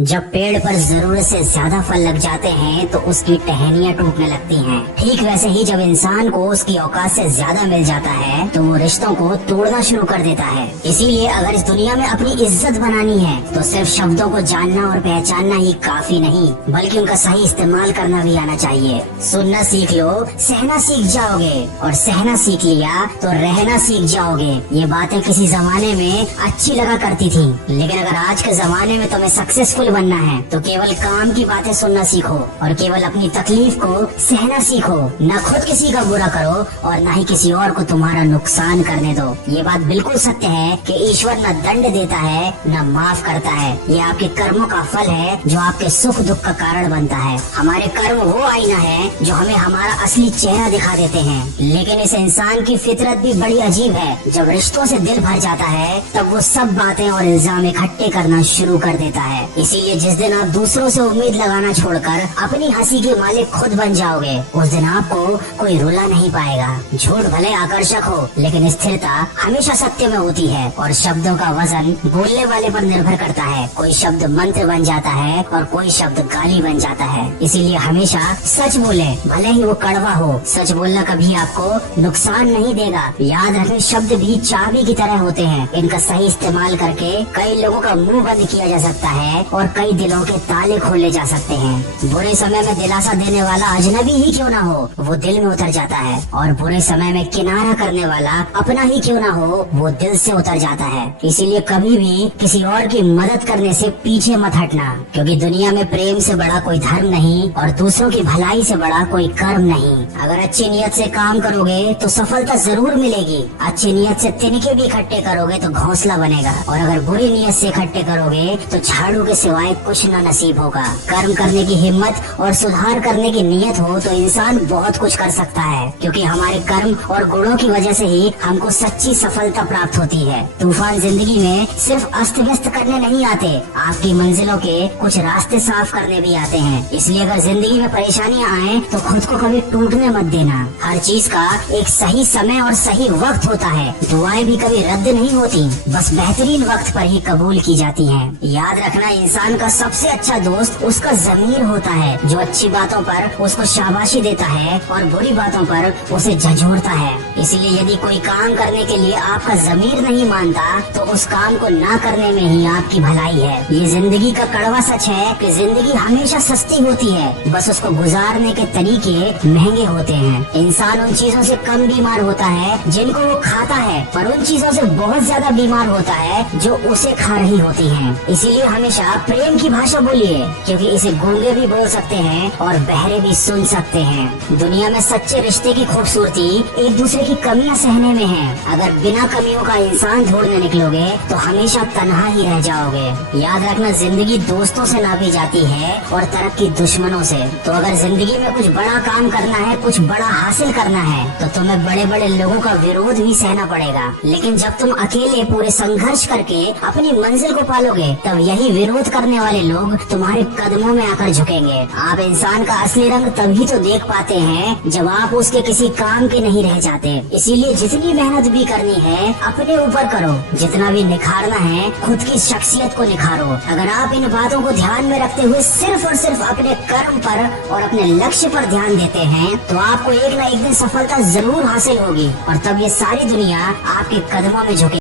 जब पेड़ पर जरूरत से ज्यादा फल लग जाते हैं तो उसकी टहनियाँ टूटने लगती हैं। ठीक वैसे ही जब इंसान को उसकी औकात से ज्यादा मिल जाता है तो वो रिश्तों को तोड़ना शुरू कर देता है। इसीलिए अगर इस दुनिया में अपनी इज्जत बनानी है तो सिर्फ शब्दों को जानना और पहचानना ही काफी नहीं, बल्कि उनका सही इस्तेमाल करना भी आना चाहिए। सुनना सीख लो, सहना सीख जाओगे, और सहना सीख लिया तो रहना सीख जाओगे। ये बातें किसी जमाने में अच्छी लगा करती थी, लेकिन अगर आज के जमाने में तुम्हें सक्सेसफुल बनना है तो केवल काम की बातें सुनना सीखो और केवल अपनी तकलीफ को सहना सीखो। न खुद किसी का बुरा करो और न ही किसी और को तुम्हारा नुकसान करने दो। ये बात बिल्कुल सत्य है कि ईश्वर न दंड देता है न माफ करता है। ये आपके कर्मों का फल है जो आपके सुख दुख का कारण बनता है। हमारे कर्म वो आईना है जो हमें हमारा असली चेहरा दिखा देते हैं। लेकिन इस इंसान की फितरत भी बड़ी अजीब है। जब रिश्तों से दिल भर जाता है तब वो सब बातें और इल्जाम इकट्ठे करना शुरू कर देता है। इसीलिए जिस दिन आप दूसरों से उम्मीद लगाना छोड़कर अपनी हंसी के मालिक खुद बन जाओगे, उस दिन आपको कोई रुला नहीं पाएगा। झूठ भले आकर्षक हो, लेकिन स्थिरता हमेशा सत्य में होती है। और शब्दों का वजन बोलने वाले पर निर्भर करता है। कोई शब्द मंत्र बन जाता है और कोई शब्द गाली बन जाता है। इसीलिए हमेशा सच बोले, भले ही वो कड़वा हो। सच बोलना कभी आपको नुकसान नहीं देगा। याद रखें, शब्द भी चाबी की तरह होते हैं। इनका सही इस्तेमाल करके कई लोगों का मुंह बंद किया जा सकता है और कई दिलों के ताले खोले जा सकते हैं। बुरे समय में दिलासा देने वाला अजनबी ही क्यों ना हो, वो दिल में उतर जाता है। और बुरे समय में किनारा करने वाला अपना ही क्यों ना हो, वो दिल से उतर जाता है। इसीलिए कभी भी किसी और की मदद करने से पीछे मत हटना, क्योंकि दुनिया में प्रेम से बड़ा कोई धर्म नहीं और दूसरों की भलाई से बड़ा कोई कर्म नहीं। अगर अच्छी नियत से काम करोगे तो सफलता जरूर मिलेगी। अच्छी नियत से तिनके भी इकट्ठे करोगे तो घोंसला बनेगा, और अगर बुरी नियत से इकट्ठे करोगे तो झाड़ू के सिवाय कुछ न नसीब होगा। कर्म करने की हिम्मत और सुधार करने की नियत हो तो इंसान बहुत कुछ कर सकता है, क्योंकि हमारे कर्म और गुणों की वजह से ही हमको सच्ची सफलता प्राप्त होती है। तूफान जिंदगी में सिर्फ अस्त व्यस्त करने नहीं आते, आपकी मंजिलों के कुछ रास्ते साफ करने भी आते हैं। इसलिए अगर जिंदगी में परेशानियां आए तो खुद को कभी टूटने मत देना। हर चीज का एक सही समय और सही वक्त होता है। दुआएं भी कभी रद्द नहीं होती, बस बेहतरीन वक्त पर ही कबूल की जाती हैं। याद रखना, इंसान का सबसे अच्छा दोस्त उसका ज़मीर होता है, जो अच्छी बातों पर उसको शाबाशी देता है और बुरी बातों पर उसे झंझोड़ता है। इसीलिए यदि कोई काम करने के लिए आपका ज़मीर नहीं मानता तो उस काम को ना करने में ही आपकी भलाई है। ये जिंदगी का कड़वा सच है कि जिंदगी हमेशा सस्ती होती है, बस उसको गुजारने के तरीके महंगे होते हैं। इंसान उन चीजों से कम बीमार होता है जिनको वो खाता है, पर उन चीजों से बहुत ज्यादा बीमार होता है जो उसे खा रही होती हैं। इसीलिए हमेशा प्रेम की भाषा बोलिए, क्योंकि इसे गूंगे भी बोल सकते हैं और बहरे भी सुन सकते हैं। दुनिया में सच्चे रिश्ते की खूबसूरती एक दूसरे की कमियां सहने में है। अगर बिना कमियों का इंसान ढूंढने निकलोगे तो हमेशा तन्हा ही रह जाओगे। याद रखना, जिंदगी दोस्तों से नापी जाती है और तरक्की दुश्मनों से। तो अगर जिंदगी में कुछ बड़ा काम करना है, कुछ बड़ा हासिल करना है, तो तुम्हें बड़े बड़े लोगों का विरोध भी सहना पड़ेगा। लेकिन जब तुम अकेले पूरे संघर्ष करके अपनी मंजिल को पालोगे, तब यही विरोध करने वाले लोग तुम्हारे कदमों में आकर झुकेंगे। आप इंसान का असली रंग तभी तो देख पाते हैं जब आप उसके किसी काम के नहीं रह जाते। इसीलिए जितनी मेहनत भी करनी है अपने ऊपर करो, जितना भी निखारना है खुद की शख्सियत को निखारो। अगर आप इन बातों को ध्यान में रखते हुए सिर्फ और सिर्फ अपने कर्म पर और अपने लक्ष्य पर ध्यान देते हैं तो आपको एक न एक दिन सफलता जरूर हासिल होगी, और तब ये सारी दुनिया आपके कदमों में झुके।